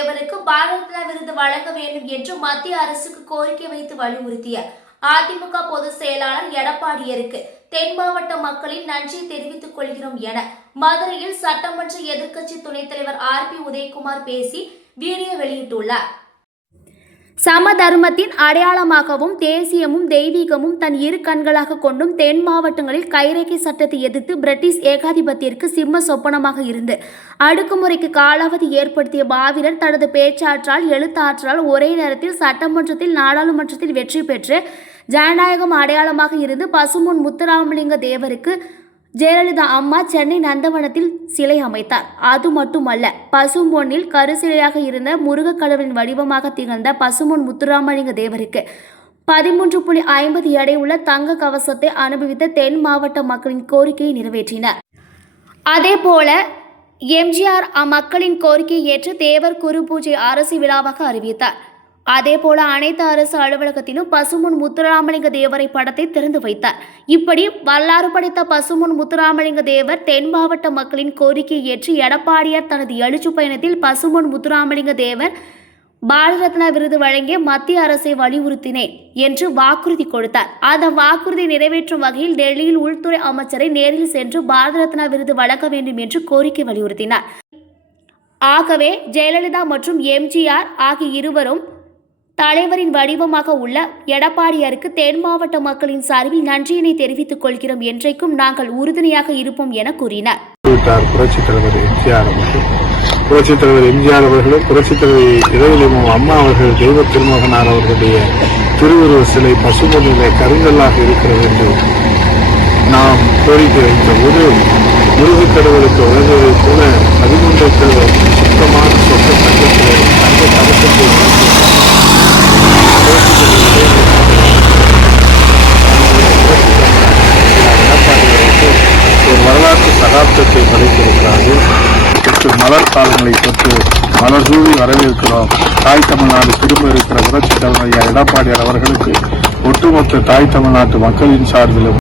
தேவருக்கு பாரத் ரத்னா விருது வழங்க வேண்டும் என்று மத்திய அரசுக்கு கோரிக்கை வைத்து வலியுறுத்திய அதிமுக பொதுச் செயலாளர் எடப்பாடியருக்கு தென் மாவட்ட மக்களின் நன்றியை தெரிவித்துக் கொள்கிறோம் என மதுரையில் சட்டமன்ற எதிர்க்கட்சி துணைத் தலைவர் ஆர் பி உதயகுமார் பேசி வீடியோ வெளியிட்டுள்ளார். சமதர்மத்தின் அடையாளமாகவும் தேசியமும் தெய்வீகமும் தன் இரு கண்களாக கொண்டும் தென் மாவட்டங்களில் கைரேகை சட்டத்தை எதிர்த்து பிரிட்டிஷ் ஏகாதிபத்தியருக்கு சிம்ம சொப்பனமாக இருந்து அடுக்குமுறைக்கு காலாவதி ஏற்படுத்திய மாவீரர் தனது பேச்சாற்றால் எழுத்தாற்றால் ஒரே நேரத்தில் சட்டமன்றத்தில் நாடாளுமன்றத்தில் வெற்றி பெற்று ஜனநாயகம் அடையாளமாக இருந்து பசுமுன் முத்துராமலிங்க தேவருக்கு ஜெயலலிதா அம்மா சென்னை நந்தவனத்தில் சிலை அமைத்தார். அது மட்டுமல்ல பசும்பொன்னில் கருசிலையாக இருந்த முருகக் கடவுளின் வடிவமாக திகழ்ந்த பசும்பொன் முத்துராமலிங்க தேவருக்கு பதிமூன்று புள்ளி ஐம்பது எடை உள்ள தங்க கவசத்தை அனுபவித்த தென் மாவட்ட மக்களின் கோரிக்கையை நிறைவேற்றினர். அதேபோல எம்ஜிஆர் அம்மக்களின் கோரிக்கையை ஏற்று தேவர் குரு பூஜை அரசு விழாவாக அறிவித்தார். அதேபோல அனைத்து அரசு அலுவலகத்திலும் பசுமுன் முத்துராமலிங்க தேவரை படத்தை திறந்து வைத்தார். இப்படி வரலாறு படைத்த பசுமுன் முத்துராமலிங்க தேவர் தென் மாவட்ட மக்களின் கோரிக்கையை ஏற்று எடப்பாடியார் தனது எழுச்சி பயணத்தில் பசுமுன் முத்துராமலிங்க தேவர் பாரத ரத்னா விருது வழங்கிய மத்திய அரசை வலியுறுத்தினேன் என்று வாக்குறுதி கொடுத்தார். அந்த வாக்குறுதி நிறைவேற்றும் வகையில் டெல்லியில் உள்துறை அமைச்சரை நேரில் சென்று பாரத ரத்னா விருது வழங்க வேண்டும் என்று கோரிக்கை வலியுறுத்தினார். ஆகவே ஜெயலலிதா மற்றும் எம்ஜிஆர் ஆகிய இருவரும் தலைவரின் வடிவமாக உள்ள எடப்பாடியாருக்கு தென் மாவட்ட மக்களின் சார்பில் நன்றியினை தெரிவித்துக் கொள்கிறோம் என்றைக்கும் நாங்கள் உறுதுணையாக இருப்போம் என கூறினார். புரட்சித் தலைவர் எம்ஜிஆர் அவர்கள். புரட்சித் தலைவர் எம்ஜிஆர் அவர்களும் புரட்சித் தலைவர் இதயலிமம் அம்மா அவர்கள் தெய்வ திருமகனார் அவர்களுடைய திருவுருவ சிலை பசுமொழியிலே கருங்கல்லாக இருக்கிறது என்று நாம் கோரிக்கை வைத்த ஒரு முருகக் கடவுளுக்கு போல பதிமூன்றை சுத்தமான சொந்த சங்கத்திலே மலர் காலங்களை தொட்டு மலர் தூவி வரவேற்கிறோம். தாய் தமிழ்நாடு திரும்ப இருக்கிற புரட்சி தலைவர் எடப்பாடியார் அவர்களுக்கு ஒட்டுமொத்த தாய் தமிழ்நாட்டு மக்களின் சார்பிலும்